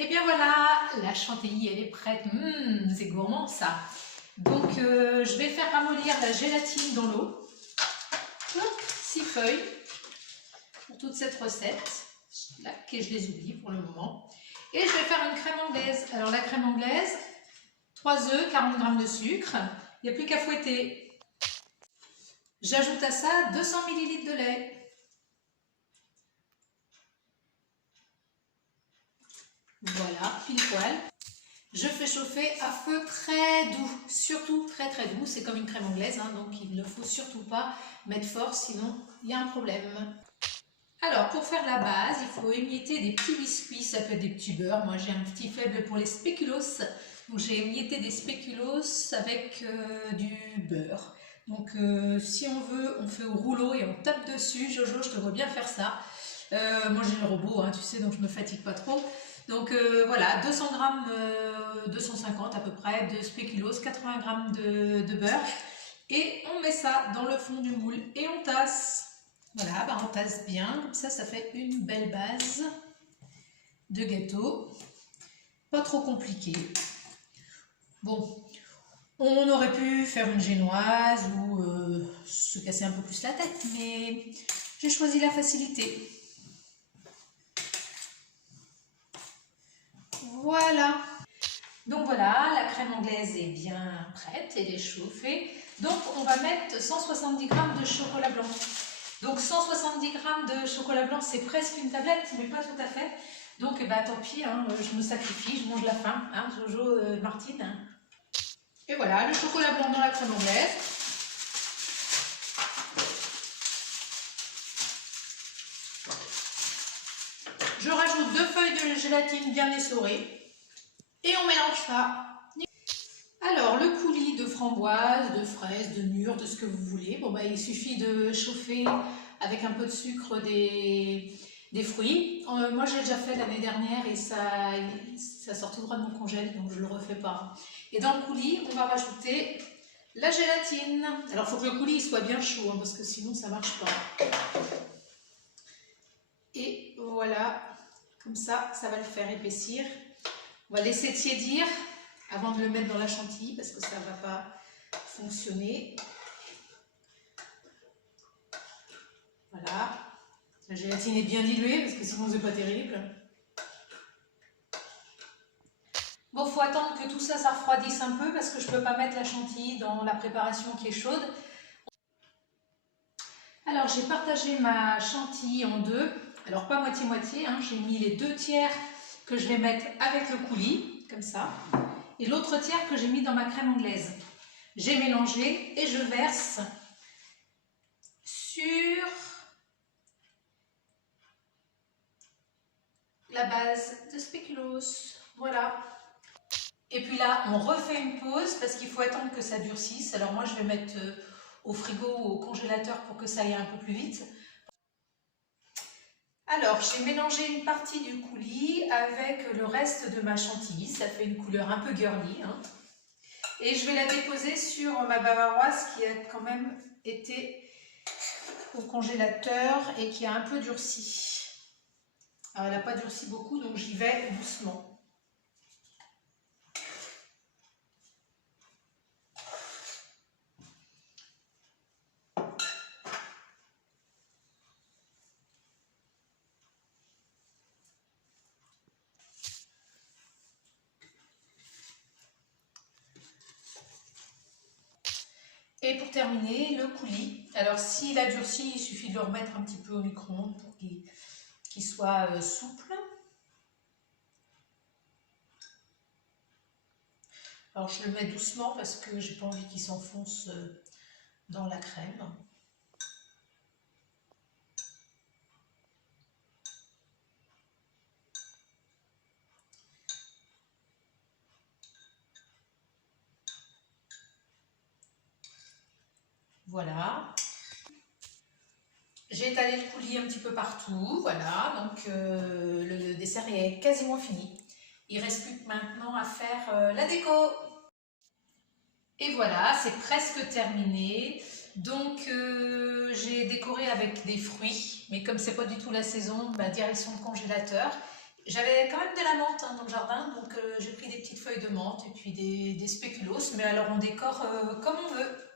Et bien voilà, la chantilly elle est prête. C'est gourmand ça. Donc je vais faire ramollir la gélatine dans l'eau. 6 feuilles pour toute cette recette. Là, que je les oublie pour le moment. Et je vais faire une crème anglaise. Alors la crème anglaise, 3 œufs, 40 g de sucre. Il n'y a plus qu'à fouetter. J'ajoute à ça 200 ml de lait. Voilà, pile poil. Je fais chauffer à feu très doux, surtout très très doux. C'est comme une crème anglaise, hein, donc il ne faut surtout pas mettre fort, sinon il y a un problème. Alors pour faire la base, il faut émietter des petits biscuits, ça peut être des petits beurres. Moi j'ai un petit faible pour les spéculoos, donc j'ai émietté des spéculoos avec du beurre. Donc si on veut, on fait au rouleau et on tape dessus. Jojo, je te vois bien faire ça. Moi j'ai le robot, hein, tu sais, donc je me fatigue pas trop. Donc voilà, 200 g, 250 à peu près de spéculoos, 80 g de beurre. Et on met ça dans le fond du moule et on tasse. Voilà, bah on tasse bien, comme ça fait une belle base de gâteau. Pas trop compliqué. Bon, on aurait pu faire une génoise ou se casser un peu plus la tête, mais j'ai choisi la facilité. Voilà. Donc voilà, la crème anglaise est bien prête, elle est chauffée. Donc on va mettre 170 g de chocolat blanc. Donc 170 g de chocolat blanc, c'est presque une tablette, mais pas tout à fait. Donc bah, tant pis, hein, je me sacrifie, je mange la faim, hein, Jojo, Martine. Hein. Et voilà, le chocolat blanc dans la crème anglaise. Je rajoute 2 feuilles de gélatine bien essorées. Et on mélange ça. Alors, le coulis de framboise, de fraises, de mûres, de ce que vous voulez. Bon, bah, il suffit de chauffer avec un peu de sucre des fruits. Moi, j'ai déjà fait l'année dernière et ça sort tout droit de mon congèle, donc je ne le refais pas. Et dans le coulis, on va rajouter la gélatine. Alors, il faut que le coulis soit bien chaud, hein, parce que sinon, ça ne marche pas. Et voilà, comme ça va le faire épaissir. On va laisser tiédir avant de le mettre dans la chantilly parce que ça ne va pas fonctionner. Voilà. La gélatine est bien diluée parce que sinon c'est pas terrible. Bon, il faut attendre que tout ça refroidisse un peu parce que je ne peux pas mettre la chantilly dans la préparation qui est chaude. Alors j'ai partagé ma chantilly en deux. Alors pas moitié-moitié, hein. J'ai mis les 2 tiers que je vais mettre avec le coulis, comme ça, et l'autre tiers que j'ai mis dans ma crème anglaise. J'ai mélangé et je verse sur la base de spéculoos. Voilà. Et puis là, on refait une pause parce qu'il faut attendre que ça durcisse. Alors moi, je vais mettre au frigo ou au congélateur pour que ça aille un peu plus vite. Alors, j'ai mélangé une partie du coulis avec le reste de ma chantilly. Ça fait une couleur un peu girly. Hein. Et je vais la déposer sur ma bavaroise qui a quand même été au congélateur et qui a un peu durci. Alors, elle n'a pas durci beaucoup, donc j'y vais doucement. Et pour terminer, le coulis. Alors s'il a durci, il suffit de le remettre un petit peu au micro-ondes pour qu'il soit souple. Alors je le mets doucement parce que j'ai pas envie qu'il s'enfonce dans la crème. Voilà. J'ai étalé le coulis un petit peu partout, voilà, donc le dessert est quasiment fini. Il ne reste plus que maintenant à faire la déco. Et voilà, c'est presque terminé. Donc j'ai décoré avec des fruits, mais comme c'est pas du tout la saison, bah, direction le congélateur. J'avais quand même de la menthe dans le jardin, donc j'ai pris des petites feuilles de menthe et puis des spéculoos, mais alors on décore comme on veut.